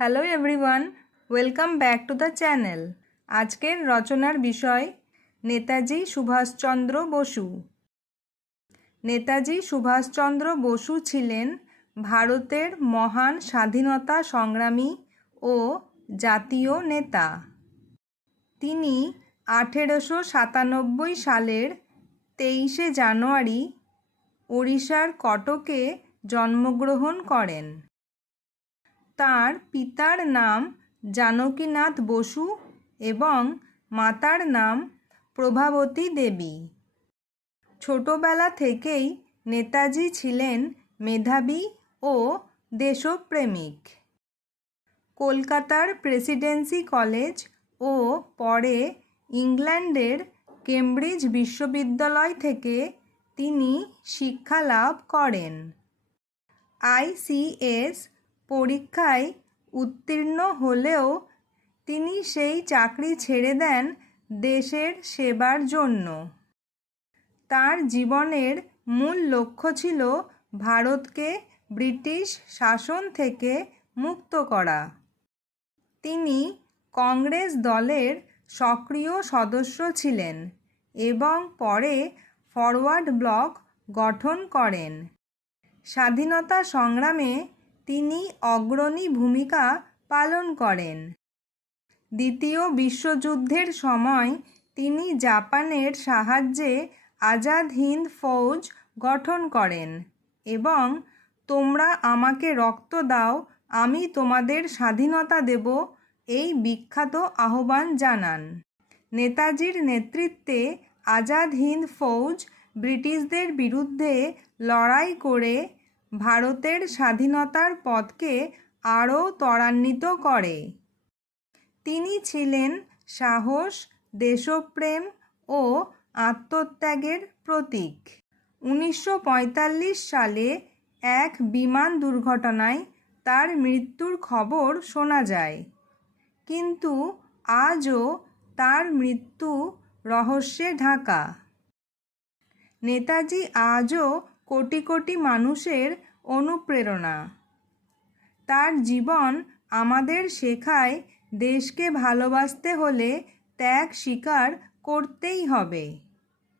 Hello everyone welcome back to the channel আজকের রচনার বিষয়, নেতাজি সুভাষচন্দ্র বসু। নেতাজি সুভাষচন্দ্র বসু ছিলেন ভারতের মহান স্বাধীনতা সংগ্রামী ও জাতীয় নেতা। তিনি আঠেরোশো সাতানব্বই সালের তেইশে জানুয়ারি ওড়িশার কটকে জন্মগ্রহণ করেন। তার পিতার নাম জানকীনাথ বসু এবং মাতার নাম প্রভাবতী দেবী। ছোটবেলা থেকেই নেতাজি ছিলেন মেধাবী ও দেশপ্রেমিক। কলকাতার প্রেসিডেন্সি কলেজ ও পরে ইংল্যান্ডের কেমব্রিজ বিশ্ববিদ্যালয় থেকে তিনি শিক্ষা লাভ করেন আইসিএস পরীক্ষায় উত্তীর্ণ হলেও তিনি সেই চাকরি ছেড়ে দেন দেশের সেবার জন্য। তার জীবনের মূল লক্ষ্য ছিল ভারতকে ব্রিটিশ শাসন থেকে মুক্ত করা। তিনি কংগ্রেস দলের সক্রিয় সদস্য ছিলেন এবং পরে ফরওয়ার্ড ব্লক গঠন করেন। স্বাধীনতা সংগ্রামে তিনি অগ্রণী ভূমিকা পালন করেন। দ্বিতীয় বিশ্বযুদ্ধের সময় তিনি জাপানের সাহায্যে আজাদ হিন্দ ফৌজ গঠন করেন এবং তোমরা আমাকে রক্ত দাও, আমি তোমাদের স্বাধীনতা দেব এই বিখ্যাত আহ্বান জানান। নেতাজির নেতৃত্বে আজাদ হিন্দ ফৌজ ব্রিটিশদের বিরুদ্ধে লড়াই করে ভারতের স্বাধীনতার পথকে আরও ত্বরান্বিত করে। তিনি ছিলেন সাহস, দেশপ্রেম ও আত্মত্যাগের প্রতীক। উনিশশো পঁয়তাল্লিশ সালে এক বিমান দুর্ঘটনায় তার মৃত্যুর খবর শোনা যায়। কিন্তু আজও তার মৃত্যু রহস্যে ঢাকা। নেতাজি আজও কোটি কোটি মানুষের অনুপ্রেরণা। তার জীবন আমাদের শেখায় দেশকে ভালোবাসতে হলে ত্যাগ স্বীকার করতেই হবে।